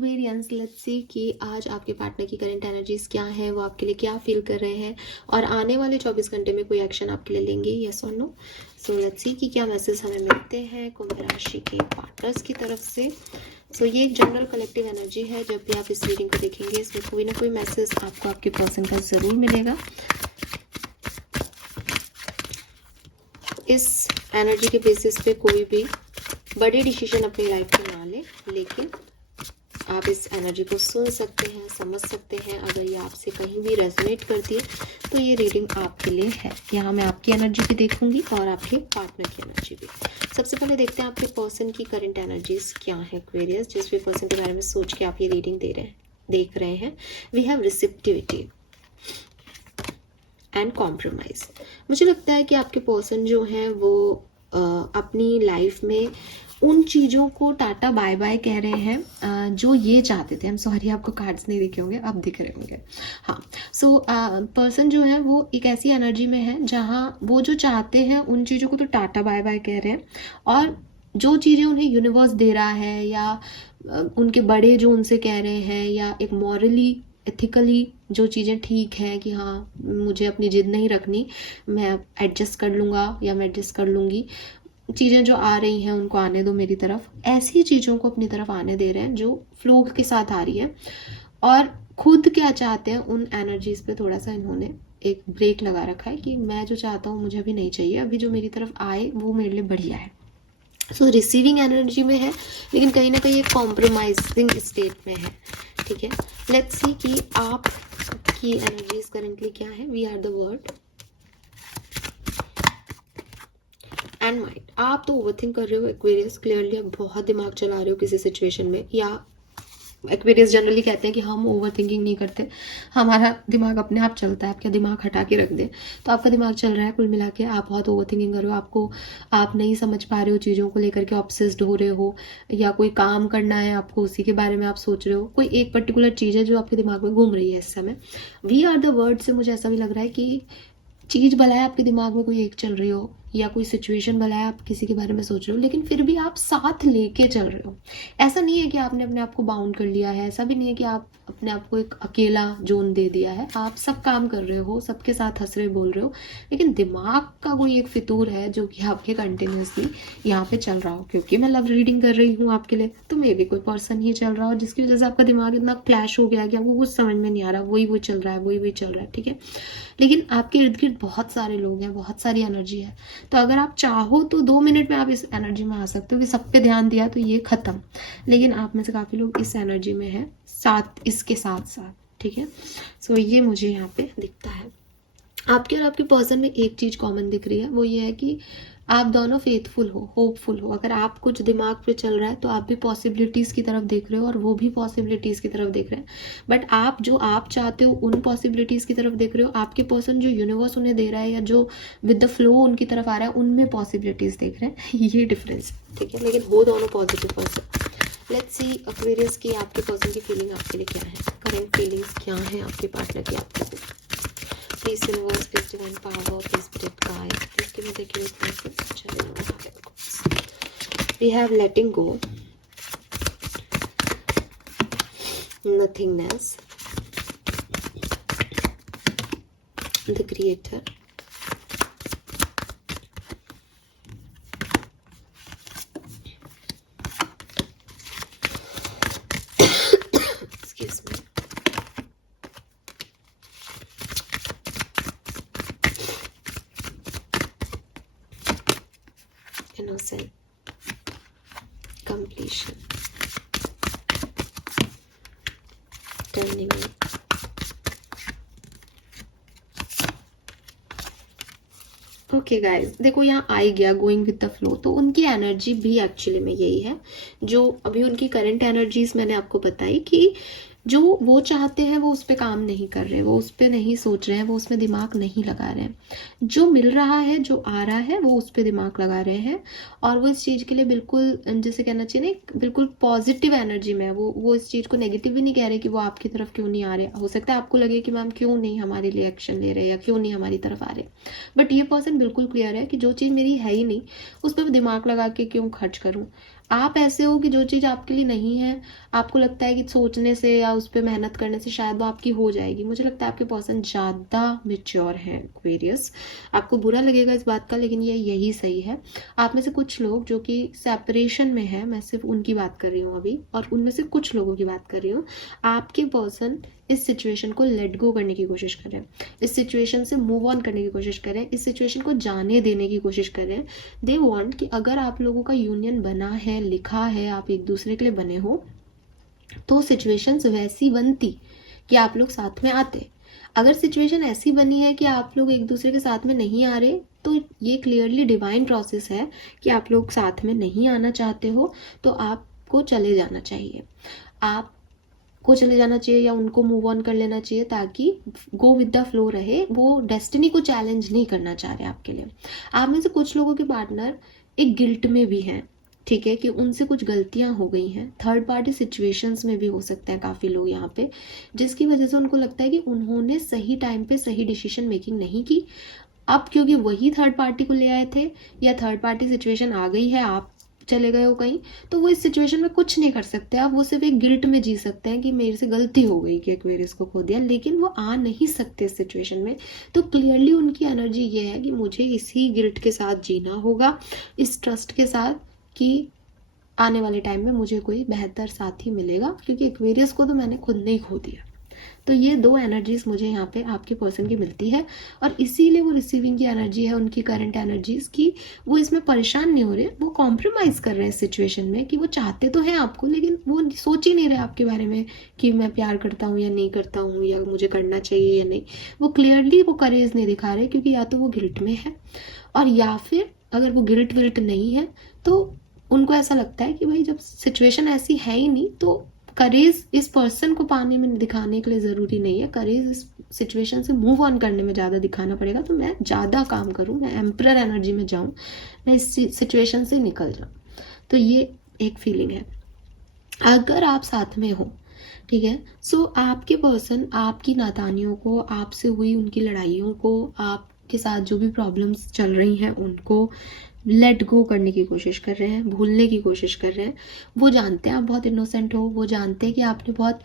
Aquarians, let's see कि आज आपके पार्टनर की करंट एनर्जीज क्या है, वो आपके लिए क्या फील कर रहे हैं और आने वाले 24 घंटे में कोई एक्शन आपके लिए लेंगे, यस और नो। सो लेट्स सी कि क्या मैसेज हमें मिलते हैं कुंभ राशि के पार्टनर्स की तरफ से। सो ये एक जनरल कलेक्टिव एनर्जी है। जब भी आप इस रीडिंग को देखेंगे इसमें कोई ना कोई मैसेज आपको आपके पर्सन का ज़रूर मिलेगा। इस एनर्जी के बेसिस पे कोई भी बड़े डिसीजन अपनी लाइफ में ना ले, लेकिन आप इस एनर्जी को सुन सकते हैं, समझ सकते हैं। अगर ये आपसे कहीं भी रेजोनेट करती है तो ये रीडिंग आपके लिए है। यहाँ मैं आपकी एनर्जी भी देखूंगी और आपके पार्टनर की एनर्जी भी। सबसे पहले देखते हैं आपके पर्सन की करंट एनर्जीज क्या है एक्वेरियस, जिस भी पर्सन के बारे में सोच के आप ये रीडिंग देख रहे हैं। We have receptivity and compromise. मुझे लगता है कि आपके पर्सन जो हैं वो अपनी लाइफ में उन चीज़ों को टाटा बाय बाय कह रहे हैं जो ये चाहते थे। हम सॉरी, आपको कार्ड्स नहीं दिखे होंगे, अब दिख रहे होंगे। हाँ, सो पर्सन जो है वो एक ऐसी एनर्जी में है जहाँ वो जो चाहते हैं उन चीज़ों को तो टाटा बाय बाय कह रहे हैं, और जो चीज़ें उन्हें यूनिवर्स दे रहा है या उनके बड़े जो उनसे कह रहे हैं या एक मॉरली एथिकली जो चीज़ें ठीक हैं कि हाँ मुझे अपनी जिद नहीं रखनी, मैं एडजस्ट कर लूँगा या मैं एडजस्ट कर लूँगी, चीज़ें जो आ रही हैं उनको आने दो मेरी तरफ, ऐसी चीज़ों को अपनी तरफ आने दे रहे हैं जो फ्लो के साथ आ रही है। और खुद क्या चाहते हैं उन एनर्जीज पे थोड़ा सा इन्होंने एक ब्रेक लगा रखा है कि मैं जो चाहता हूँ मुझे अभी नहीं चाहिए, अभी जो मेरी तरफ आए वो मेरे लिए बढ़िया है। सो रिसीविंग एनर्जी में है, लेकिन कहीं ना कहीं एक कॉम्प्रोमाइजिंग स्टेट में है। ठीक है, लेट्स सी कि आप की एनर्जीज करेंटली क्या है। We are the word and mind. आप तो ओवरथिंक कर रहे हो एक्वेरियस, क्लियरली आप बहुत दिमाग चला रहे हो किसी सिचुएशन में। या एक्वेरियस जनरली कहते हैं कि हम ओवरथिंकिंग नहीं करते, हमारा दिमाग अपने आप चलता है। आप क्या दिमाग हटा के रख दे, तो आपका दिमाग चल रहा है। कुल मिला के आप बहुत ओवरथिंकिंग कर रहे हो, आप नहीं समझ पा रहे हो चीज़ों को लेकर के, ऑब्सेस्ड हो रहे हो, या कोई काम करना है आपको उसी के बारे में आप सोच रहे हो। कोई एक पर्टिकुलर चीज़ है जो आपके दिमाग में घूम रही है इस समय। वी आर द वर्ड से मुझे ऐसा भी लग रहा है कि चीज़ भला है आपके दिमाग में कोई एक चल रही हो, या कोई सिचुएशन भला है आप किसी के बारे में सोच रहे हो, लेकिन फिर भी आप साथ लेके चल रहे हो। ऐसा नहीं है कि आपने अपने आप को बाउंड कर लिया है, ऐसा भी नहीं है कि आप अपने आप को एक अकेला जोन दे दिया है। आप सब काम कर रहे हो, सबके साथ हंस रहे बोल रहे हो, लेकिन दिमाग का कोई एक फितूर है जो कि आपके कंटिन्यूसली यहाँ पे चल रहा हो। क्योंकि मैं लव रीडिंग कर रही हूँ आपके लिए, तो मे भी कोई पर्सन ही चल रहा हो जिसकी वजह से आपका दिमाग इतना क्लैश हो गया कि आपको कुछ समझ में नहीं आ रहा, वही चल रहा है, वही चल रहा है। ठीक है, लेकिन आपके इर्द गिर्द बहुत सारे लोग हैं, बहुत सारी एनर्जी है। तो अगर आप चाहो तो 2 मिनट में आप इस एनर्जी में आ सकते हो कि सब पे ध्यान दिया तो ये खत्म। लेकिन आप में से काफ़ी लोग इस एनर्जी में हैं साथ, इसके साथ साथ। ठीक है, सो ये मुझे यहाँ पे दिखता है। आपके और आपके पर्सन में एक चीज़ कॉमन दिख रही है, वो ये है कि आप दोनों फेथफुल हो, होपफुल हो। अगर आप कुछ दिमाग पे चल रहा है तो आप भी पॉसिबिलिटीज़ की तरफ देख रहे हो और वो भी पॉसिबिलिटीज़ की तरफ देख रहे हैं। बट आप जो आप चाहते हो उन पॉसिबिलिटीज़ की तरफ देख रहे हो, आपके पर्सन जो यूनिवर्स उन्हें दे रहा है या जो विद द फ्लो उनकी तरफ आ रहा है उनमें पॉसिबिलिटीज़ देख रहे हैं। ये डिफरेंस। ठीक है, लेकिन हो दोनों positive person. Let's see Aquarius की आपके पर्सन की फीलिंग आपके लिए क्या है, करेंट फीलिंग्स क्या है आपके पार्टनर की आपके लिए। Please universe, please divine power, please spirit guide, please give me the accurate message. We have letting go, nothingness, the creator, excuse me, innocent, completion, turning it, okay guys, देखो यहाँ आई गया going with the flow. तो उनकी energy भी actually में यही है जो अभी उनकी करंट एनर्जीज मैंने आपको बताई कि जो वो चाहते हैं वो उस पर काम नहीं कर रहे, वो उस पर नहीं सोच रहे हैं, वो उसमें दिमाग नहीं लगा रहे हैं। जो मिल रहा है, जो आ रहा है, वो उस पर दिमाग लगा रहे हैं। और वो इस चीज़ के लिए बिल्कुल, जैसे कहना चाहिए ना, बिल्कुल पॉजिटिव एनर्जी में है। वो इस चीज़ को नेगेटिव भी नहीं कह रहे कि वो आपकी तरफ क्यों नहीं आ रहे। हो सकता है आपको लगे कि मैम क्यों नहीं हमारे लिए एक्शन ले रहे या क्यों नहीं हमारी तरफ आ रहे, बट ये पर्सन बिल्कुल क्लियर है कि जो चीज़ मेरी है ही नहीं उस पर दिमाग लगा के क्यों खर्च करूँ। आप ऐसे हो कि जो चीज़ आपके लिए नहीं है, आपको लगता है कि सोचने से या उस पर मेहनत करने से शायद वो आपकी हो जाएगी। मुझे लगता है आपके पर्सन ज़्यादा मेच्योर है एक्वेरियस। आपको बुरा लगेगा इस बात का, लेकिन ये यही सही है। आप में से कुछ लोग जो कि सेपरेशन में है, मैं सिर्फ उनकी बात कर रही हूँ अभी, और उनमें से कुछ लोगों की बात कर रही हूँ। आपके पर्सन इस सिचुएशन को लेट गो करने की कोशिश कर रहे हैं, इस सिचुएशन से मूव ऑन करने की कोशिश कर रहे हैं, इस सिचुएशन को जाने देने की कोशिश कर रहे हैं। दे वांट कि अगर आप लोगों का यूनियन बना है, लिखा है, आप एक दूसरे के लिए बने हो, तो सिचुएशंस वैसी बनती कि आप लोग साथ में आते। अगर सिचुएशन ऐसी बनी है कि आप लोग एक दूसरे के साथ में नहीं आ रहे, तो ये क्लियरली डिवाइन प्रोसेस है कि आप लोग साथ में नहीं आना चाहते हो, तो आपको चले जाना चाहिए। आपको चले जाना चाहिए या उनको मूव ऑन कर लेना चाहिए, ताकि गो विद द फ्लो रहे। वो डेस्टिनी को चैलेंज नहीं करना चाह रहे आपके लिए। आप में से कुछ लोगों के पार्टनर एक गिल्ट में भी हैं, ठीक है, कि उनसे कुछ गलतियां हो गई हैं। थर्ड पार्टी सिचुएशंस में भी हो सकते हैं काफ़ी लोग यहाँ पे, जिसकी वजह से उनको लगता है कि उन्होंने सही टाइम पे सही डिसीजन मेकिंग नहीं की। अब क्योंकि वही थर्ड पार्टी को ले आए थे, या थर्ड पार्टी सिचुएशन आ गई है, आप चले गए हो कहीं, तो वो इस सिचुएशन में कुछ नहीं कर सकते। आप वो सिर्फ एक गिल्ट में जी सकते हैं कि मेरे से गलती हो गई कि एक्वेरियस को खो दिया, लेकिन वो आ नहीं सकते इस सिचुएशन में। तो क्लियरली उनकी एनर्जी ये है कि मुझे इसी गिल्ट के साथ जीना होगा, इस ट्रस्ट के साथ कि आने वाले टाइम में मुझे कोई बेहतर साथी मिलेगा, क्योंकि एक्वेरियस को तो मैंने खुद ने ही खो दिया। तो ये दो एनर्जीज मुझे यहाँ पे आपके पर्सन की मिलती है, और इसीलिए वो रिसीविंग की एनर्जी है उनकी करंट एनर्जीज की। वो इसमें परेशान नहीं हो रहे, वो कॉम्प्रोमाइज कर रहे हैं इस सिचुएशन में, कि वो चाहते तो हैं आपको, लेकिन वो सोच ही नहीं रहे आपके बारे में कि मैं प्यार करता हूँ या नहीं करता हूँ, या मुझे करना चाहिए या नहीं। वो क्लियरली वो करेज नहीं दिखा रहे, क्योंकि या तो वो गिल्ट में है, और या फिर अगर वो गिल्ट विल्ट नहीं है, तो उनको ऐसा लगता है कि भाई जब सिचुएशन ऐसी है ही नहीं, तो करेज इस पर्सन को पाने में दिखाने के लिए ज़रूरी नहीं है। करेज इस सिचुएशन से मूव ऑन करने में ज़्यादा दिखाना पड़ेगा। तो मैं ज़्यादा काम करूँ, मैं एम्परर एनर्जी में जाऊँ, मैं इस सिचुएशन से निकल जाऊँ। तो ये एक फीलिंग है। अगर आप साथ में हो, ठीक है, सो आपके पर्सन आपकी नादानियों को, आपसे हुई उनकी लड़ाइयों को, आपके साथ जो भी प्रॉब्लम्स चल रही हैं उनको लेट गो करने की कोशिश कर रहे हैं, भूलने की कोशिश कर रहे हैं। वो जानते हैं आप बहुत इनोसेंट हो, वो जानते हैं कि आपने बहुत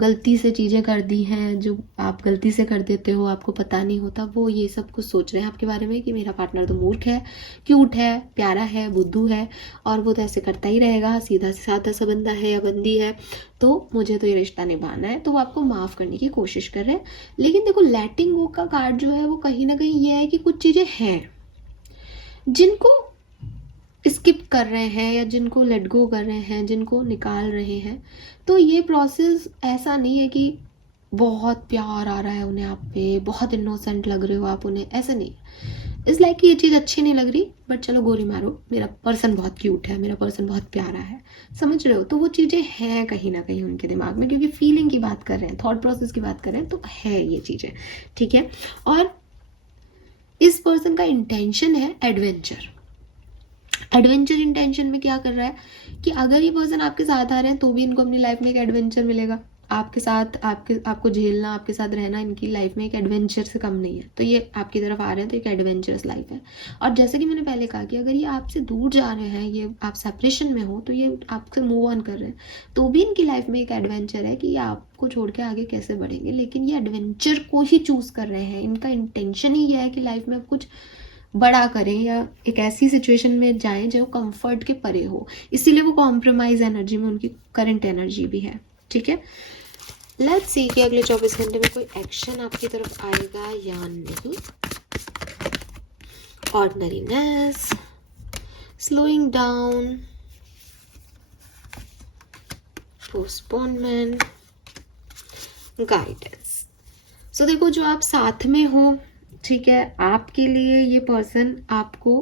गलती से चीज़ें कर दी हैं, जो आप गलती से कर देते हो, आपको पता नहीं होता। वो ये सब कुछ सोच रहे हैं आपके बारे में कि मेरा पार्टनर तो मूर्ख है, क्यूट है, प्यारा है, बुद्धू है, और वो तो ऐसे करता ही रहेगा, सीधा से साधा सा बंदा है या बंदी है, तो मुझे तो ये रिश्ता निभाना है। तो वो आपको माफ़ करने की कोशिश कर रहे हैं। लेकिन देखो, लेटिंग गो का कार्ड जो है वो कहीं ना कहीं ये है कि कुछ चीज़ें हैं जिनको स्किप कर रहे हैं, या जिनको लेट गो कर रहे हैं, जिनको निकाल रहे हैं। तो ये प्रोसेस ऐसा नहीं है कि बहुत प्यार आ रहा है उन्हें आप पे, बहुत इनोसेंट लग रहे हो आप उन्हें, ऐसा नहीं। इस लाइक कि ये चीज़ अच्छी नहीं लग रही, बट चलो गोली मारो, मेरा पर्सन बहुत क्यूट है, मेरा पर्सन बहुत प्यारा है, समझ रहे हो। तो वो चीज़ें हैं कहीं ना कहीं उनके दिमाग में, क्योंकि फीलिंग की बात कर रहे हैं, थॉट प्रोसेस की बात कर रहे हैं, तो है ये चीज़ें, ठीक है। और इस पर्सन का इंटेंशन है एडवेंचर। एडवेंचर इंटेंशन में क्या कर रहा है कि अगर ये पर्सन आपके साथ आ रहे हैं, तो भी इनको अपनी लाइफ में एक एडवेंचर मिलेगा। आपके साथ आपको झेलना, आपके साथ रहना इनकी लाइफ में एक एडवेंचर से कम नहीं है। तो ये आपकी तरफ आ रहे हैं, तो एक एडवेंचरस लाइफ है। और जैसे कि मैंने पहले कहा कि अगर ये आपसे दूर जा रहे हैं, ये आप सेपरेशन में हो, तो ये आपसे मूव ऑन कर रहे हैं, तो भी इनकी लाइफ में एक एडवेंचर है कि ये आपको छोड़ के आगे कैसे बढ़ेंगे। लेकिन ये एडवेंचर को ही चूज़ कर रहे हैं। इनका इंटेंशन ही यह है कि लाइफ में कुछ बड़ा करें, या एक ऐसी सिचुएशन में जाएं जो कंफर्ट के परे हो। इसीलिए वो कॉम्प्रोमाइज एनर्जी में उनकी करंट एनर्जी भी है, ठीक है। लेट्स सी कि अगले 24 घंटे में कोई एक्शन आपकी तरफ आएगा या नहीं। Ordinariness, slowing down, postponement, guidance. सो देखो, जो आप साथ में हो, ठीक है, आपके लिए ये पर्सन आपको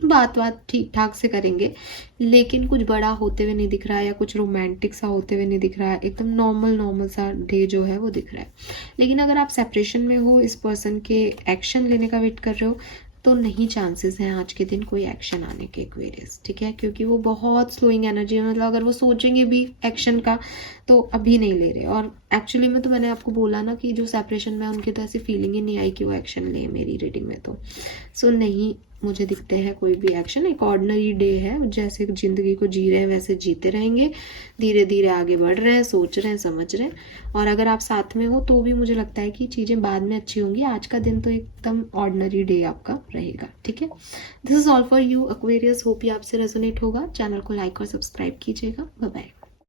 बात ठीक ठाक से करेंगे, लेकिन कुछ बड़ा होते हुए नहीं दिख रहा है, या कुछ रोमांटिक सा होते हुए नहीं दिख रहा है। एकदम नॉर्मल सा डे जो है वो दिख रहा है। लेकिन अगर आप सेपरेशन में हो, इस पर्सन के एक्शन लेने का वेट कर रहे हो, तो नहीं चांसेस हैं आज के दिन कोई एक्शन आने के एक्वेरियस, ठीक है, क्योंकि वो बहुत स्लोइंग एनर्जी है। मतलब अगर वो सोचेंगे भी एक्शन का, तो अभी नहीं ले रहे। और एक्चुअली में तो मैंने आपको बोला ना कि जो सेपरेशन में उनकी तो ऐसी फीलिंग ही नहीं आई कि वो एक्शन ले मेरी रीडिंग में। तो सो नहीं मुझे दिखते हैं कोई भी एक्शन। एक ऑर्डिनरी डे है, जैसे ज़िंदगी को जी रहे हैं वैसे जीते रहेंगे, धीरे धीरे आगे बढ़ रहे हैं, सोच रहे हैं, समझ रहे हैं। और अगर आप साथ में हो तो भी मुझे लगता है कि चीज़ें बाद में अच्छी होंगी। आज का दिन तो एकदम ऑर्डिनरी डे आपका रहेगा, ठीक है। This is all for you Aquarius. Hope ये आपसे रेजोनेट होगा। चैनल को लाइक और सब्सक्राइब कीजिएगा। Bye bye.